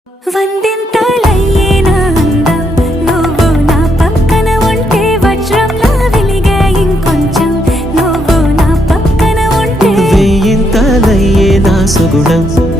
వందింతలయ్యేనా అందం నువ్వు నా పక్కన ఉంటే వజ్రంలా వెలిగే ఇంకొంచెం నువ్వు నా పక్కన ఉంటే వేయింతలయ్యేనా సుగుణం